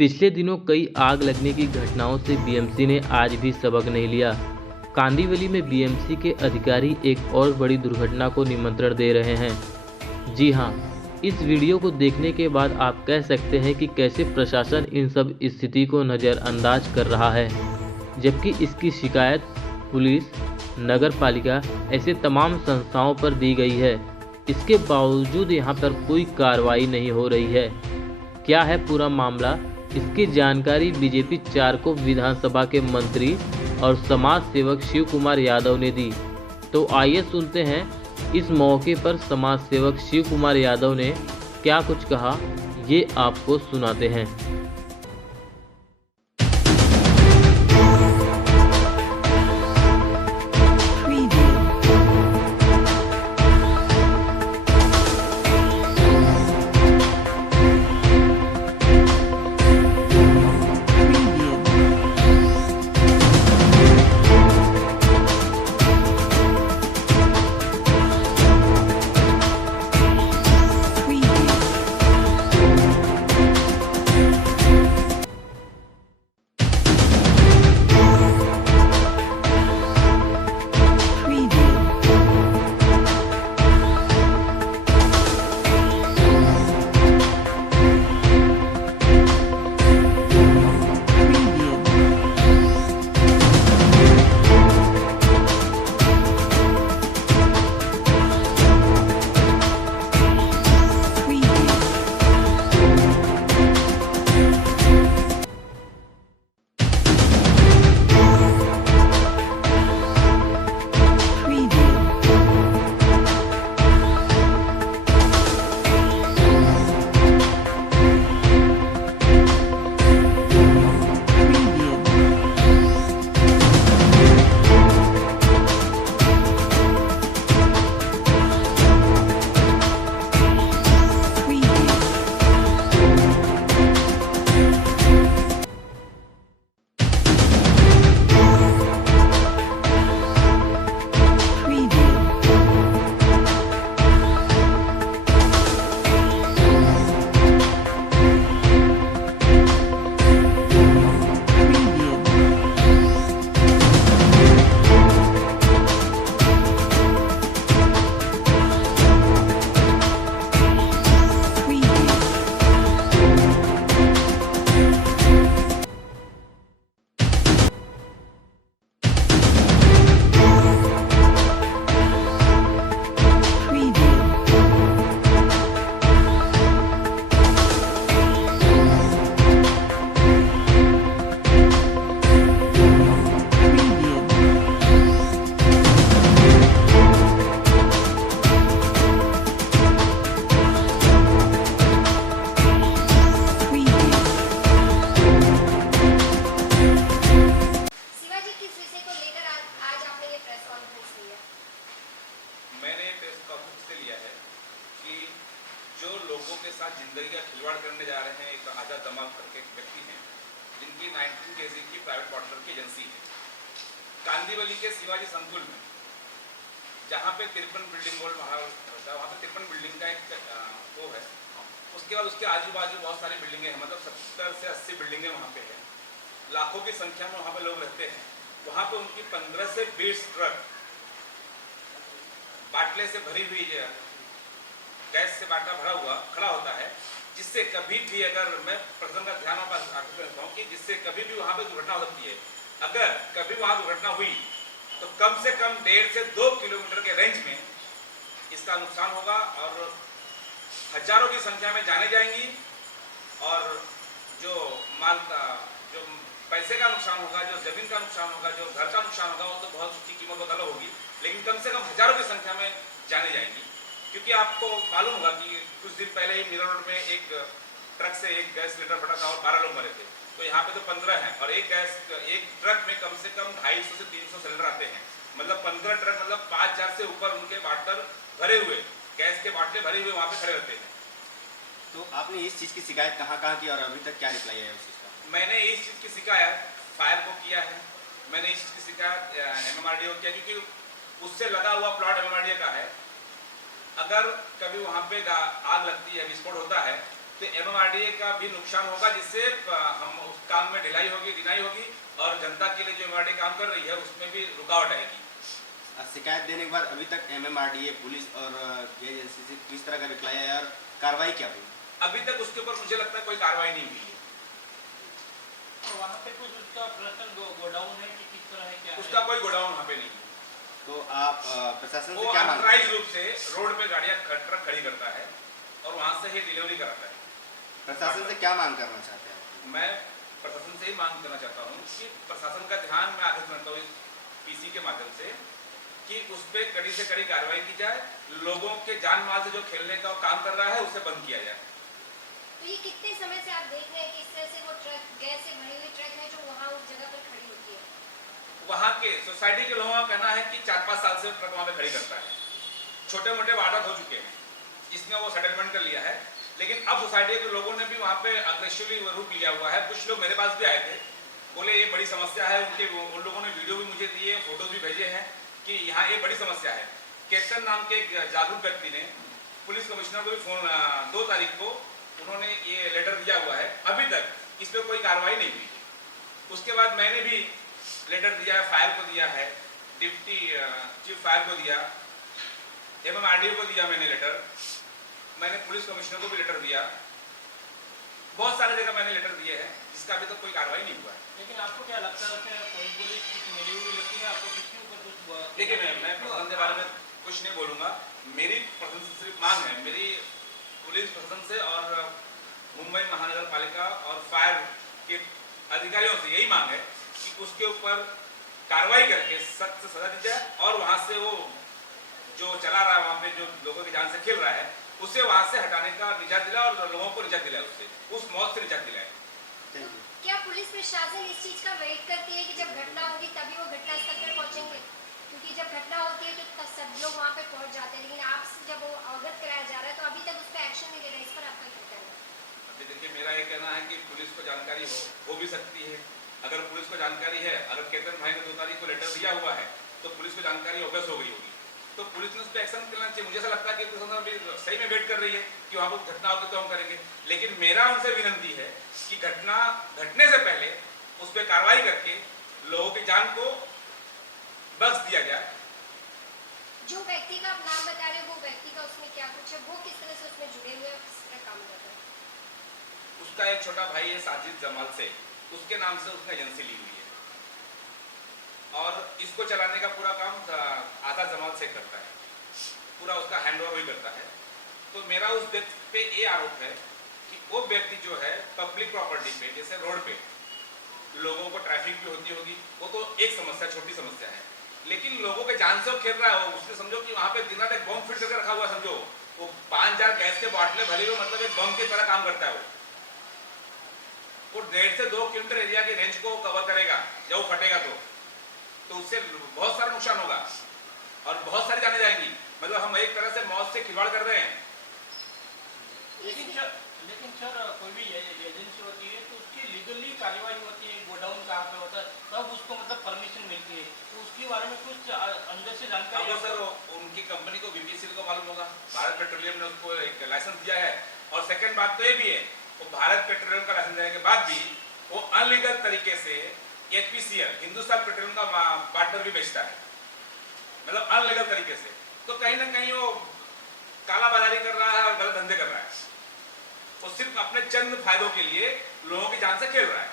पिछले दिनों कई आग लगने की घटनाओं से बीएमसी ने आज भी सबक नहीं लिया। कांदिवली में बीएमसी के अधिकारी एक और बड़ी दुर्घटना को निमंत्रण दे रहे हैं। जी हां, इस वीडियो को देखने के बाद आप कह सकते हैं कि कैसे प्रशासन इन सब स्थिति को नज़रअंदाज कर रहा है, जबकि इसकी शिकायत पुलिस, नगर पालिका ऐसे तमाम संस्थाओं पर दी गई है। इसके बावजूद यहां पर कोई कार्रवाई नहीं हो रही है। क्या है पूरा मामला? इसकी जानकारी बीजेपी चारकों विधानसभा के मंत्री और समाज सेवक शिव कुमार यादव ने दी। तो आइए सुनते हैं इस मौके पर समाज सेवक शिव कुमार यादव ने क्या कुछ कहा, ये आपको सुनाते हैं। शिवाजी, किस विषय को लेकर आज आपने ये प्रेस कॉन्फ्रेंस लिया? मैंने प्रेस कॉन्फ्रेंस से लिया है कि जो लोगों के साथ जिंदगी का खिलवाड़ करने जा रहे हैं, एक आजाद दमाल करके एक व्यक्ति हैं जिनकी 19 केजी की प्राइवेट वाटर की एजेंसी है कांदिवली के शिवाजी संकुल में, जहाँ पे 53 बिल्डिंग गोल्ड वहाँ पे 53 बिल्डिंग का एक वो है। उसके बाद उसके आजू बाजू बहुत सारी बिल्डिंगें हैं, मतलब 70 से 80 बिल्डिंगें वहाँ पे है। लाखों की संख्या में वहाँ पे लोग रहते हैं। वहाँ पे उनकी 15 से 20 ट्रक बाटले से भरी हुई गैस से बाटला भरा हुआ खड़ा होता है, जिससे कभी भी, अगर मैं प्रशासन का ध्यान आकर्षित करता हूँ कि जिससे कभी भी वहाँ पे दुर्घटना हो सकती है। अगर कभी वहाँ दुर्घटना हुई तो कम से कम 1.5 से 2 किलोमीटर के रेंज में इसका नुकसान होगा और हजारों की संख्या में जाने जाएंगी। और जो माल का, जो पैसे का नुकसान होगा, जो जमीन का नुकसान होगा, जो घर का नुकसान होगा, वो तो बहुत उसकी कीमत बहुत अलग होगी, लेकिन कम से कम हजारों की संख्या में जाने जाएंगी। क्योंकि आपको मालूम होगा कि कुछ दिन पहले ही मीरा रोड में एक ट्रक से एक गैस सिलेंडर फटा था और 12 लोग मरे थे। तो यहाँ पे तो 15 हैं और एक ट्रक में कम से कम 250 से 300 सिलेंडर आते हैं। मतलब 15 ट्रक, मतलब 5000 से ऊपर उनके बाटल भरे हुए, गैस के बाटले भरे हुए वहाँ पे खड़े रहते हैं। तो आपने इस चीज़ की शिकायत कहाँ की और अभी तक क्या रिप्लाई है उस चीज़ का? मैंने इस चीज़ की शिकायत फायर को किया है, मैंने इस चीज़ की शिकायत MMRDO को किया, क्योंकि उससे लगा हुआ प्लॉट MMRDO का है। अगर कभी वहाँ पे आग लगती है, विस्फोट होता है, तो एमएमआरडीए का भी नुकसान होगा, जिससे हम उस काम में ढिलाई होगी और जनता के लिए जो एमएमआरडीए काम कर रही है उसमें भी रुकावट आएगी। शिकायत देने के बाद अभी तक एमएमआरडीए, पुलिस और एजेंसी से किस तरह का रिप्लाई आया और कार्रवाई क्या हुई? अभी तक उसके ऊपर मुझे लगता है कोई कार्रवाई नहीं हुई है। और वहाँ पे कुछ उसका पर्सनल गोडाउन है कि किस तरह है, क्या है? उसका कोई गोडाउन वहाँ पे नहीं है। तो आप प्रशासन वो से क्या मांग अनऑथराइज्ड रूप से रोड पे गाड़ियाँ ट्रक खड़ी करता है और वहाँ से ही डिलीवरी कराता है। प्रशासन से क्या मांग करना चाहते हैं? मैं प्रशासन से ही मांग करना चाहता हूँ कि प्रशासन का ध्यान मैं आगे करता हूँ इस पीसी के माध्यम से कि उस पर कड़ी से कड़ी कार्रवाई की जाए, लोगों के जान माल से जो खेलने का काम कर रहा है उसे बंद किया जाए। तो ये कितने समय से आप देख रहे हैं कि इस तरह से वो ट्रक, गैस से भरी हुई ट्रक है जो वहाँ उस जगह पर खड़ी होती है? वहाँ के सोसाइटी के लोगों का कहना है कि 4-5 साल से ट्रक वहाँ पे खड़ी करता है। छोटे मोटे वारदात हो चुके हैं, इसमें वो सेटलमेंट कर लिया है, लेकिन अब सोसाइटी के लोगों ने भी वहाँ पे अग्रेसिवली रूप लिया हुआ है। कुछ लोग मेरे पास भी आए थे, बोले ये बड़ी समस्या है। उन लोगों ने वीडियो भी मुझे दिए, फोटोज भी भेजे हैं कि यहाँ ये बड़ी समस्या है। केतन नाम के एक जागरूक व्यक्ति ने पुलिस कमिश्नर को भी फोन 2 तारीख को उन्होंने ये लेटर दिया हुआ है, अभी तक इस पर कोई कार्रवाई नहीं हुई। उसके बाद मैंने भी लेटर दिया है, फायर को दिया है, डिप्टी चीफ फायर को दिया, एमएमआरडीए को दिया मैंने लेटर, मैंने पुलिस कमिश्नर को भी लेटर दिया, बहुत सारे जगह मैंने लेटर दिए हैं, जिसका अभी तक कोई कार्रवाई नहीं हुआ है। लेकिन आपको क्या लगता है उसमें पुलिस कुछ मिली हुई लगती है आपको? किसके ऊपर कुछ? देखिए मैं प्रशासन के बारे में कुछ नहीं बोलूँगा। मेरी प्रशासन से सिर्फ मांग है, मेरी पुलिस प्रशासन से और मुंबई महानगर पालिका और फायर के अधिकारियों से यही मांग है कि उसके ऊपर कार्रवाई करके सख्त सजा दी जाए और वहाँ से वो जो चला रहा है, वहाँ पे जो लोगों की जान से खेल रहा है, उसे वहाँ से हटाने का निजात दिलाए और लोगों को निजात दिलाए, उससे उस मौत से निजात दिलाए। क्या पुलिस प्रशासन इस चीज का वेट करती है कि जब घटना होगी तभी वो घटनास्थल पर पहुंचेंगे? क्योंकि जब घटना होती है तो सब लोग वहाँ पे पहुंच जाते हैं, लेकिन आपसे जब वो अवगत कराया जा रहा है तो अभी तक उस पर एक्शन नहीं ले रहा है। इस पर आपका क्या कहना है? अभी देखिए मेरा ये कहना है कि पुलिस को जानकारी हो भी सकती है। अगर पुलिस को जानकारी है, अगर केतन भाई ने 2 तारीख को लेटर दिया हुआ है तो पुलिस को जानकारी ऑब्वियस हो गई होगी, तो पुलिस ने उस पर एक्शन करना चाहिए। मुझे ऐसा लगता है कि प्रशासन अभी सही में वेट कर रही है कि वहाँ पर घटना होगी तो हम करेंगे, लेकिन मेरा उनसे विनती है कि घटना घटने से पहले उस पर कार्रवाई करके लोगों की जान को बख्श दिया जाए। जो व्यक्ति का आप नाम बता रहे हैं, वो व्यक्ति का उसमें क्या कुछ है, वो किस तरह से उसमें जुड़े हुए हैं, किस तरह काम करता है? उसका एक छोटा भाई है साजिद जमाल से, उसके नाम से उसने एजेंसी ली हुई है और इसको चलाने का पूरा काम आधा जमाल से करता है, पूरा उसका हैंडओवर ही करता है। तो मेरा उस व्यक्ति पे ये आरोप है कि वो व्यक्ति जो है पब्लिक प्रॉपर्टी पे, जैसे रोड पे लोगों को ट्रैफिक भी होती होगी, वो तो एक समस्या, छोटी समस्या है, लेकिन लोगों के जान से वो खेल रहा है। उसने समझो कि वहाँ पे दिन रात एक बम फिट करके रखा हुआ, समझो वो 5000 गैस के बाटले भले हुए, मतलब एक बम की तरह काम करता है। वो 1.5 से 2 किलोमीटर एरिया की रेंज को कवर करेगा जब वो फटेगा तो उससे बहुत सारा नुकसान होगा और बहुत सारी जाने जाएंगी। मतलब हम एक तरह से मौत से खिलवाड़ कर रहे हैं। लेकिन सर कोई भी एजेंसी होती है तो उसकी लीगली कार्यवाही होती है, गोडाउन कहाँ पे होता है, तब उसको मतलब परमिशन मिलती है, तो उसके बारे में कुछ अंदर से जानकारी? अब सर उनकी कंपनी को बीपीसीएल को मालूम होगा, भारत पेट्रोलियम ने उसको एक लाइसेंस दिया है। और सेकंड बात तो ये भी है, वो भारत पेट्रोलियम का लाइसेंस देने के बाद भी वो अनलीगल तरीके से एचपीसीएल, हिंदुस्तान पेट्रोलियम का पार्टनर भी बेचता है, मतलब अनलीगल तरीके से। तो कहीं ना कहीं वो कालाबाजारी कर रहा है और गलत धंधे कर रहा है। वो सिर्फ अपने चंद फायदों के लिए लोगों की जान से खेल रहा है।